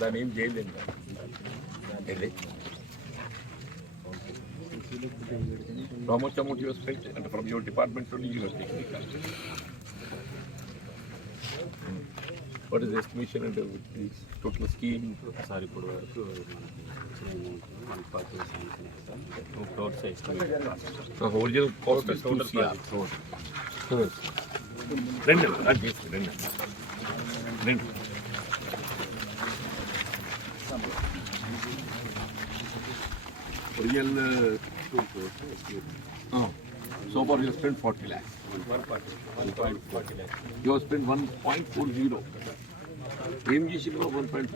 దాన్ని ఏం చేయలేదు. How much amount you expect and from your department only you are taking it? What is the estimation and the total scheme? Sorry, put work. 2 crores estimate. The original cost is 2 crore. Rental, not just rental. Rental. Original 2 crores. So far you spent 40 lakhs. 1.40 lakhs. You have spent 1.40. AMG ship 1.40.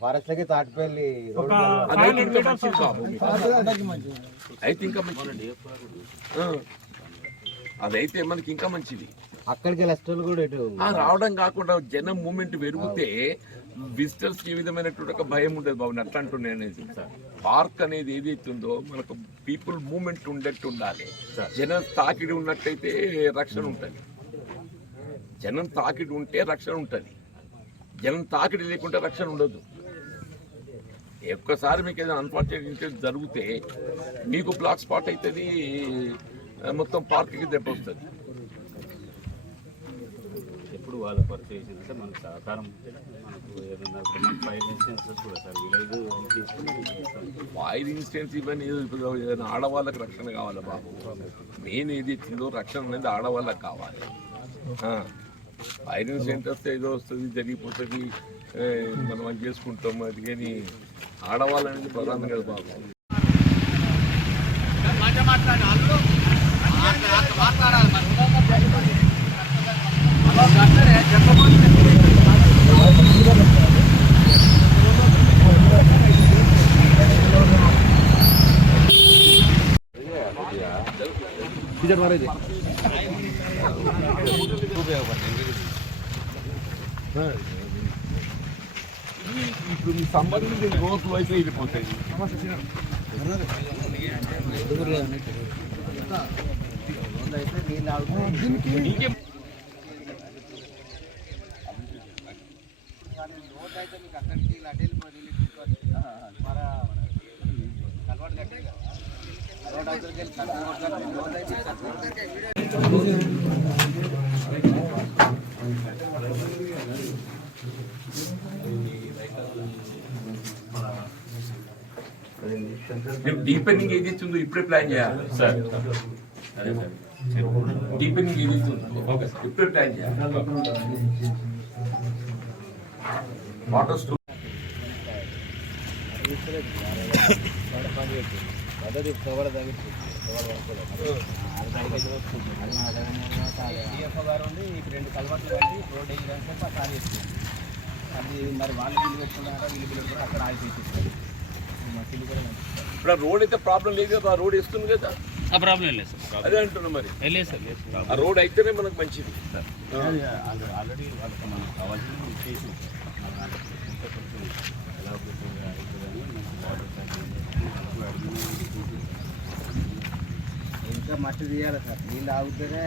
Forest లకి తాటిపల్లి అయితే ఇంకా మంచిది. అదైతే మనకి ఇంకా మంచిది. అక్కడికి వెళ్ళి కూడా రావడం కాకుండా జనం మూమెంట్ పెరిగితే విజిటర్స్ ఏ విధమైనటువంటి ఒక భయం ఉండదు బాబు. అట్లా అంటున్నాను అనేది. పార్క్ అనేది ఏదైతే ఉందో మనకు పీపుల్ మూమెంట్ ఉండేట్టు ఉండాలి. జనం తాకిడి ఉన్నట్టయితే రక్షణ ఉంటుంది. జనం తాకిడి ఉంటే రక్షణ ఉంటుంది. జనం తాకిడి లేకుంటే రక్షణ ఉండదు. ఒక్కసారి మీకు ఏదైనా అన్ఫార్చునేట్ ఇన్సిడెంట్ జరిగితే మీకు బ్లాక్ స్పాట్ అవుతుంది, మొత్తం పార్క్కి దెబ్బ వస్తుంది. ఎప్పుడు వాళ్ళ పరిచయం చేస్తే మనకు సహకారం మనకు ఏదైనా ఫైర్ ఇన్సిడెన్సెస్ కూడా సార్ విలేజ్ తీసుకుని ఫైర్ ఇన్సిడెంట్స్ ఇవన్నీ ఏదైనా ఆడవాళ్ళకి రక్షణ కావాలి బాబు. మెయిన్ ఏది ఇచ్చిందో రక్షణ అనేది ఆడవాళ్ళకి కావాలి. ఫైర్ ఇన్సిడెంట్ వస్తే ఏదో వస్తుంది, జరిగిపోతుంది, మనం అది చేసుకుంటాం. అది కానీ ఆడవాళ్ళు అనేది ప్రధానం కదా బాబు. ఇప్పుడు మీ సమ్మర్ నుంచి రోజు అయితే వెళ్ళిపోతాయి. డీపెనింగ్ ఏది ఉందో ఇప్పుడే ప్లాన్ చేయాలి సార్. అదే సార్ డీపెనింగ్ ఏది ఉందో ఇప్పుడే ప్లాన్ చేయాలి. వాటర్ స్టోర్ గారు ఉండి 2 కలవట్లు కట్టి రోడ్ వేయడానికి సార్ చేస్తుంది. అది మరి వాళ్ళు బిల్లు పెట్టుకున్నారా, వీళ్ళు బిల్లు కూడా అక్కడ ఆగిపోయి ఇప్పుడు రోడ్ అయితే ప్రాబ్లం లేదు కదా. ఆ రోడ్ వేస్తుంది కదా, ఆ ప్రాబ్లం లేదు సార్. అదే అంటున్నా మరి. లేదు సార్, లేదు సార్. ఆ రోడ్ అయితేనే మనకు మంచిది. ఆల్రెడీ వాళ్ళకి మనకు కావాల్సింది చేసి ఎలా ఇంకా మట్టి తీయాలి సార్. నీళ్ళు ఆగితేనే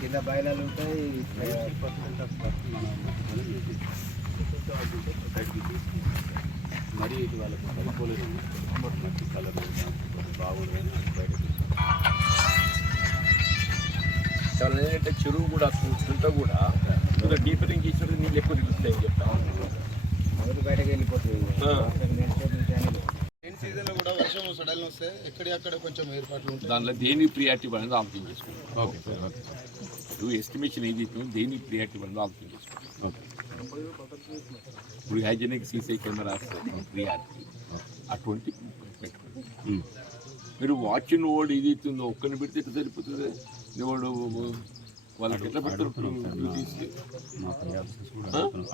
కింద బయలాలు ఉంటాయి. మరీ ఇది వాళ్ళకి సరిపోలేదు. మట్టి కలర్ బాగుంది. చాలా ఏంటంటే చెరువు కూడా చుంట కూడా ఇంకా డీపరింగ్ చేసినట్టు నీళ్ళు ఎక్కువ నిలుస్తాయని చెప్తాను. ఎవరు బయటకు వెళ్ళిపోతుంది. సీజన్లో కూడా వర్షం సడన్ వస్తే ఎక్కడెక్కడ కొంచెం ఏర్పాట్లు ఉంటాయి. దానిలో దేని ప్రియారిటీ అనేది ఆలోచన చేసుకుంటాం. Okay sir. ఇప్పుడు ఎస్టిమేషన్ ఏది దేని ప్రియారిటీ అనేది ఆలోచన చేసుకుంటాం. ఓకే. ఇప్పుడు హైజెనిక్ సీసీ కెమెరాస్ ప్రియారిటీ అటువంటి పెట్టుకుంటాం. మీరు వాచిన వాడు ఏదైతుందో ఒక్కరిని పెడితే ఎట్లా సరిపోతుంది వాడు వాళ్ళకి ఎట్లా పెడతారు డ్యూటీస్కి?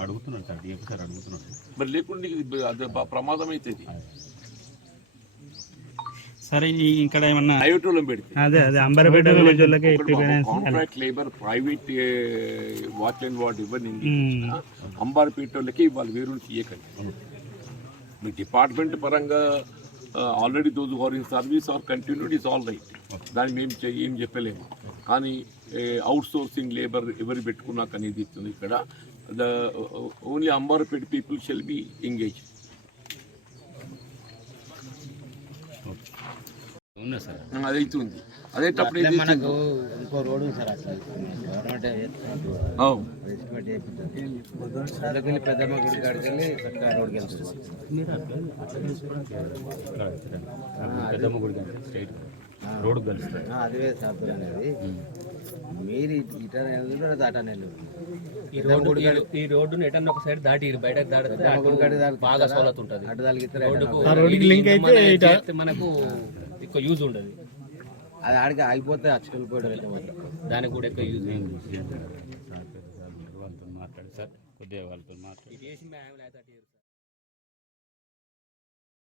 అడుగుతున్నాడు సార్, డిఎఫ్ సార్ అడుగుతున్నాడు. మరి లేకుండా ఇది అది ప్రమాదం అవుతుంది. సరే ఇక్కడ ఏమన్నా ప్రైవేట్ పెడితే అదే Amberpet contract labour private watch and ward ఇవ్వండి. అంబార్పేట వాళ్ళకి వాళ్ళు వేరు నుంచి ఇవ్వకండి. మీ డిపార్ట్మెంట్ పరంగా already those are in service are continued is all right, దాన్ని మేము ఏం చెప్పలేము. కానీ అవుట్ సోర్సింగ్ లేబర్ ఎవరు పెట్టుకున్నాక అనేది ఇస్తుంది ఇక్కడ. The only Ambarpet people shall be engage. ఉన్నా సార్ అదైతుంది. అదేటప్పుడు మనకు ఇంకో రోడ్డు ఉంది సార్, అసలు గవర్నమెంట్ ఎస్టిమేట్ చేయించాలి. పెద్దమ్మ గుడి కాడికి వెళ్ళి చక్కగా రోడ్కి వెళ్తుంది. పెద్దమ్మ గుడి స్ట్రైట్ రోడ్ కలుస్తుంది. అదే సార్ అనేది మీరు ఇటనే అటనే ఈ రోడ్డును ఎటన్నా ఒక సైడ్ దాటి బయటకు దాటితే బాగా సౌలత్ ఉంటుంది. అటు తగిలితే రోడ్డుకు లింక్ అయితే మనకు ఎక్కువ యూజ్ ఉండదు. అది ఆడికి ఆగిపోతే అచ్చుకొని పోయి దానికి కూడా ఎక్కువ యూజ్ వాళ్ళతో మాట్లాడి సార్, కొద్దిగా వాళ్ళతో మాట్లాడి